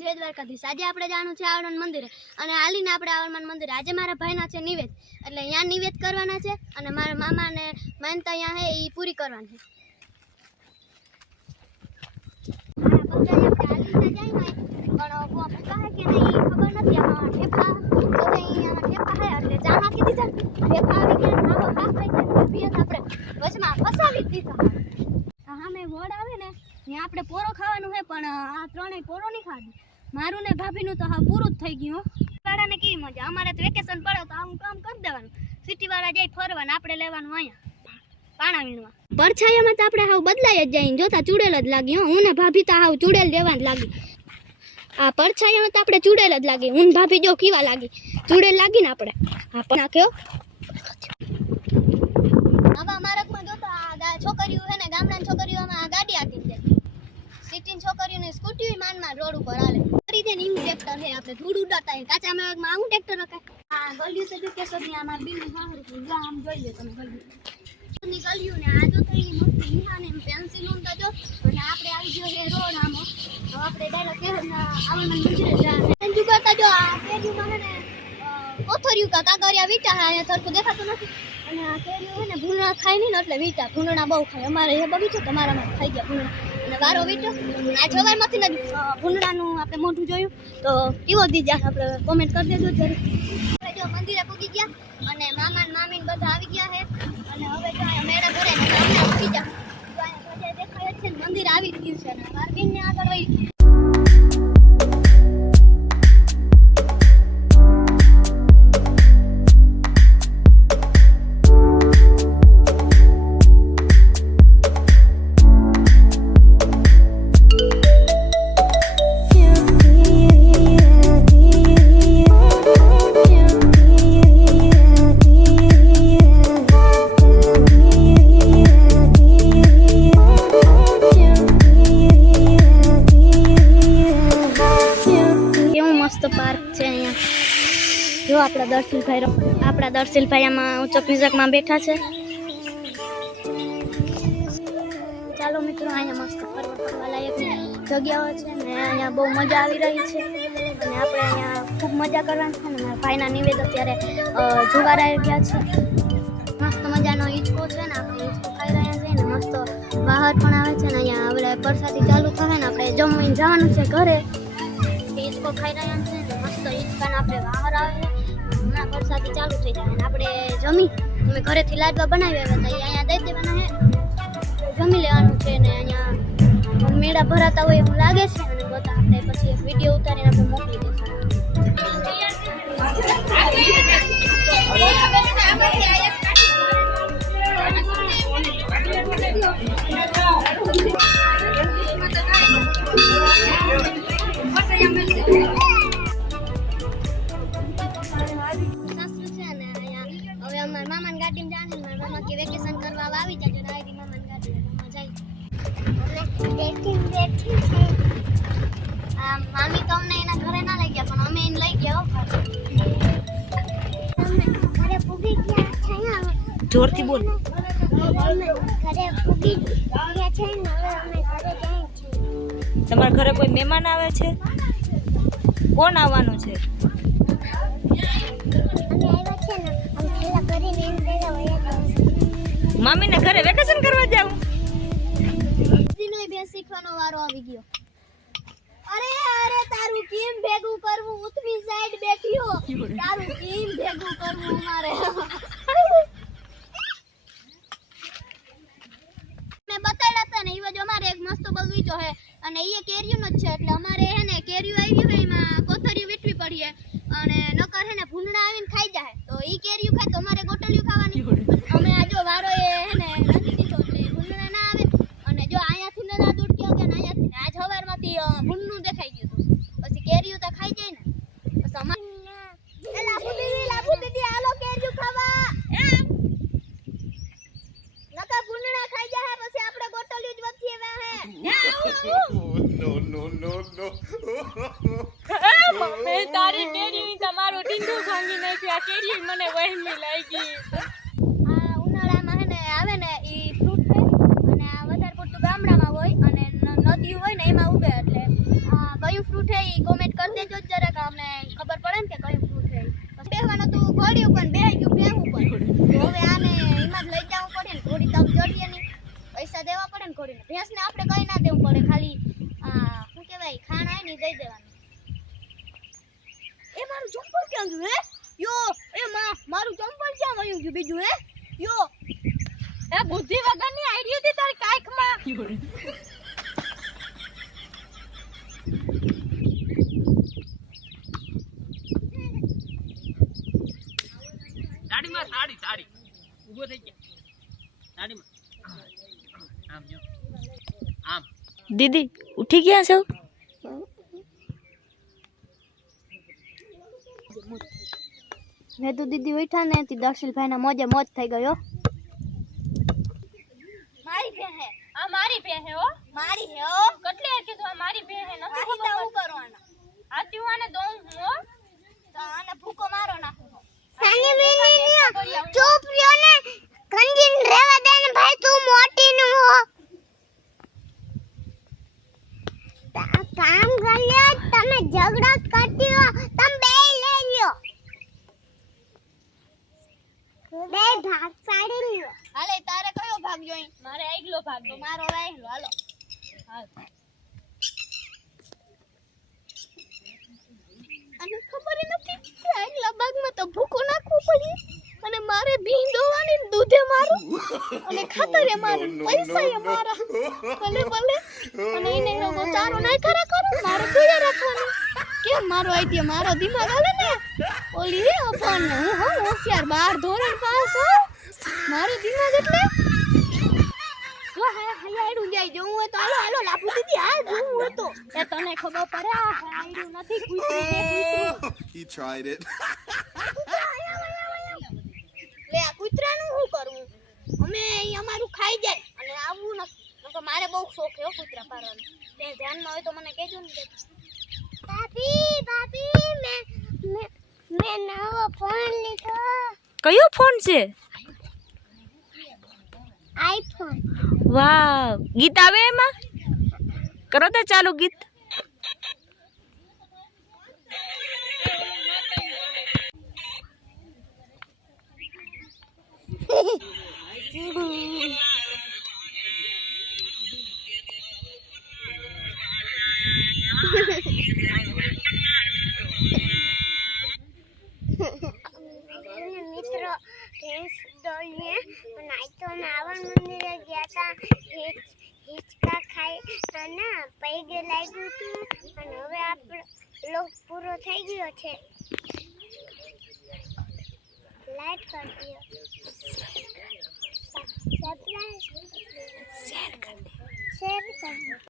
જય દ્વારકાધીશ। આજે આપણે જાણું છે આવરણ મંદિરે અને હાલીને આપણે આવરણ મંદિરે। આજે મારા ભાઈના છે નિવેદ, એટલે અહીંયા નિવેદ કરવાના છે અને મારા મામાને માનતા અહીંયા હે એ પૂરી કરવાની છે। આપણે પોરો ખાવાનું છે પણ આ ત્રણેય પોરો નહીં ખાધી। મારું ને ભાભીનું તો હા પૂરું જ થઈ ગયું। વાળાને કેવી મજા, અમારે તો વેકેશન પડે તો આવું કામ કરી દેવાનું, સિટી વાળા જાય ફરવાનું, આપણે લેવાનું અહીંયા પાણા વીણવા। પરછાયામાં તો આપણે હાવ બદલાઈ જ જાય, જોતા ચૂડેલ જ લાગી। હું ને ભાભી તો હાવ ચૂડેલ જેવા જ લાગી। આ પરછાયામાં તો આપણે ચૂડેલ જ લાગી, હું ભાભી જો કેવા લાગી, ચૂડેલ લાગી ને આપણે। આ પણ નાખ્યો આવા માર્ગમાં જોતા આ છોકરીઓ છે ને, ગામડાની છોકરીઓમાં ગાડી આપી દે, સિટીની છોકરીઓને સ્કૂટી માનમાં રોડ ઉપર હાલે। કરી દે ને એવું ટ્રેક્ટર છે, આપણે ધૂળ ઉડાડતા હોય કાચા માર્ગમાં આવું ટ્રેક્ટર રખાય। આ ગલ્યું તો જો કેસો ની આમાં બિલની સારું જો આમ જોઈ લે તમે ગલ્યું ની ગલ્યું ને આ જો થઈ મસ્તી નિહાને પેન્સિલ નું તો જો, અને આપણે આવી ગયો છે રોડ આમો। તો આપણે ડાયરેક્ટ કેરના આવણ મંદિરે જા સંજુ કરતા જો આ કેરીમાં ને કોથરિયું કા કાગરિયા વીટા આ થરકું દેખાતું નથી, અને આ કેરીઓ છે ને ભૂંડા ખાય નહીં ને એટલે વીટા ભૂંડા બહુ ખાય। અમારે એ બગીચો તમારામાં ખાઈ ગયા ભૂંડા, અને વારો વીટો આ જવારમાંથી ને ભૂંડાનું આપણે મોઢું જોયું તો કેવો દીજા આપણે કોમેન્ટ કરી દેજો જરૂર। આપણે જો મંદિરે પૂગી ગયા અને મામા ને મામી બધા આવી ગયા છે, અને હવે જો અહીંયા મેળા ભરે ને અમને પૂગી જા તો અહીંયા દેખાય છે ને મંદિર આવી ગયું છે, અને મારા બેન ને આગળ વહી પાર્ક છે અહીંયા। જો આપણા દર્શિલભાઈ આમાં ઉચ્ચ મ્યુઝિકમાં બેઠા છે। ચાલો મિત્રો, અહીંયા મસ્ત ફરવા લાયક જગ્યાઓ છે ને અહીંયા બહુ મજા આવી રહી છે, અને આપણે અહીંયા ખૂબ મજા કરવાની છે। ને મારા ભાઈના નિવેદ અત્યારે જુગાર આવી ગયા છે, મસ્ત મજાનો હિંચકો છે ને, આપણે હિંચકો ખાઈ રહ્યા છીએ ને મસ્ત બહાર પણ આવે છે ને અહીંયા આપણે પરસાદી ચાલુ થાય ને આપણે જમીને જવાનું છે ઘરે। હિંચકો ખાઈ રહ્યા છે ને મસ્ત હિંચકાને આપણે બહાર આવે હમણાં વરસાદી ચાલુ થઈ જાય, અને આપણે જમી અમે ઘરેથી લાડવા બનાવી આવ્યા હતા, અહીંયા દઈ દેવાના છે, જમી લેવાનું છે ને અહીંયા મેળા ભરાતા હોય એવું લાગે છે, અને બધા આપણે પછી એક વિડીયો ઉતારીને આપણે મોકલી દઈશું। મામાની ગાડીમાં જાને મારા મામા કે વેકેશન કરવા આવી જાજો, રાયરી મામાની ગાડીમાં જાય બેઠી છે। આ મામી તો અમને એના ઘરે ના લઈ ગયા, પણ અમે એને લઈ ગયા હો અમે ઘરે પૂગી ગયા છે ને, જોરથી બોલ, ઘરે પૂગી ગયા છે ને, હવે અમે ઘરે જાય છે। તમારા ઘરે કોઈ મહેમાન આવે છે? કોણ આવવાનું છે? મામીને ઘરે વેકેશન કરવા જાવ? દીનોય બે શીખવાનો વારો આવી ગયો। અરે અરે તારું કેમ ભેગું કરવું, ઉતરી સાઈડ બેઠ્યો, તારું કેમ ભેગું કરવું અમારે મેં બતાડ્યા હતા ને એ જો અમારે એક મસ્ત બગીચો છે, અને એ કેરીઓનો જ છે, એટલે અમારે હે ને કેરીઓ આવી હોય એમાં કોથરીઓ વીટવી પડીએ, અને નકર હે ને ભૂંડા આવીને ખાઈ જાય, તો એ કેરીઓ ખાય તો અમારે ગોટલીઓ ખાવાની। અમે આ જો વારો એ હે ને રાખી દીધો એટલે ભૂંડા ના આવે, અને જો અહીંયાથી ના દૂર ગયો કે અહીંયાથી આજ સવારમાંથી ભૂંડનું દેખાઈ ગયું હતું, પછી કેરીઓ તો ખાઈ જાય ને, પછી અમારે લાભુ દીદી હાલો કેરીઓ ખાવા, નકા ભૂંડા ખાઈ જાય પછી આપણે ગોટલીઓ જ વધી મમ્મી તારી કેરી તમારો ટીંડો ભાંગી નાખ્યો, આ કેરી મને વહેમી લાગી। આ ઉનાળામાં હે ને આવે ને ઈ ફ્રૂટ છે, અને આ વધારે પડતું ગામડામાં હોય, અને મોતિયું હોય ને એમાં ઉગે એટલે કયું ફ્રૂટ છે એ કોમેન્ટ કરી દેજો જરાક અમને ખબર પડે ને કે કયું ફ્રૂટ છે બેહવાનું તો ઘોડી ઉપર બેહી ગયું ભેહું ઉપર તો હવે આને એમાં જ લઈ જવું પડે ને ઘોડી તો ચડીએ નહીં પૈસા દેવા પડે ને ઘોડીને ભેંસને આપણે કઈ ના દેવું પડે ખાલી શું કહેવાય ખાણ આવે ને દઈ દેવાનું એ મારું ચંપલ ક્યાં ગયું હે યો એ મારું ચંપલ ક્યાં વયું ગયું બીજું હે યો એ બુદ્ધિ વગરની આઈડિયા હતી તારી કાઈકમાં તાડીમાં તાડી ઊભો થઈ ગયા તાડીમાં આમ જો આમ દીદી ઉઠી ગયા છો મેં તો દીદી ઉઠા ને તી દર્શનભાઈ ના મોજે મોજ થઈ ગયો મારી ભે હે આ મારી ભે હે હો મારી હે ઓ કેટલે કીધું આ મારી ભે હે નથી આહી તો હું કરવાના આ તીવાને દઉં હું હો તો આને ભૂકો મારો નાખું સાની મેની ચૂપ રહ્યો ને કંજીન રેવા દે ને ભાઈ તું મોટી ન હો કામ કર્યો તમે ઝઘડો કરતી હો તમે બે લઈ લ્યો બે ભાગ પાડી લ્યો હાલે તારે કયો ભાગ જોઈ મારે આગલો ભાગ તો મારો વાયલો હાલો હાલ અને ખબર નથી કે આગલા ભાગમાં તો ભૂકો નાખવું પડે અને મારે ભીંડોવાની દૂધે મારું અને ખાતરે મારું પૈસા એ મારા ભલે ભલે અને એને લોકો ચારો નાય ખરા કરો મારે કુયા રાખવાનું કેમ મારો આઈડિયા મારો દિમાગ હાલે ને ઓલી રે અપન હું હોશિયાર 12 ધોરણ પાસ હો મારો દિમાગ એટલે જો હાયડું જાય જો હું તો હાલો લાપુ દીદી હાલ જો હું તો એ તને ખબર પડે હાયડું નથી કૂતરું છે કૂતરું He tried it. લે આ કૂતરાનું શું કરું અમે અહીં અમારું ખાઈ જાય અને આવવું નથી તો મારે બહુ શોખ છે કૂતરા પારવાનો તે ધ્યાનમાં હોય તો મને કહેજો ને ભાભી મેં નવો ફોન લીધો કયો ફોન છે આઈફોન વાવ ગીત આવે એમાં કરો તો ચાલુ ગીત મિત્રો રેસ દોડીએ અને આજ તો નાવણ મંદિરે ગયા હતા હિચકા ખાઈ અને પૈગે લાગ્યું હતું અને હવે આપણો લોક પૂરો થઈ ગયો છે લાઈક કરી દો સબસ્ક્રાઇબ શેર કરી દો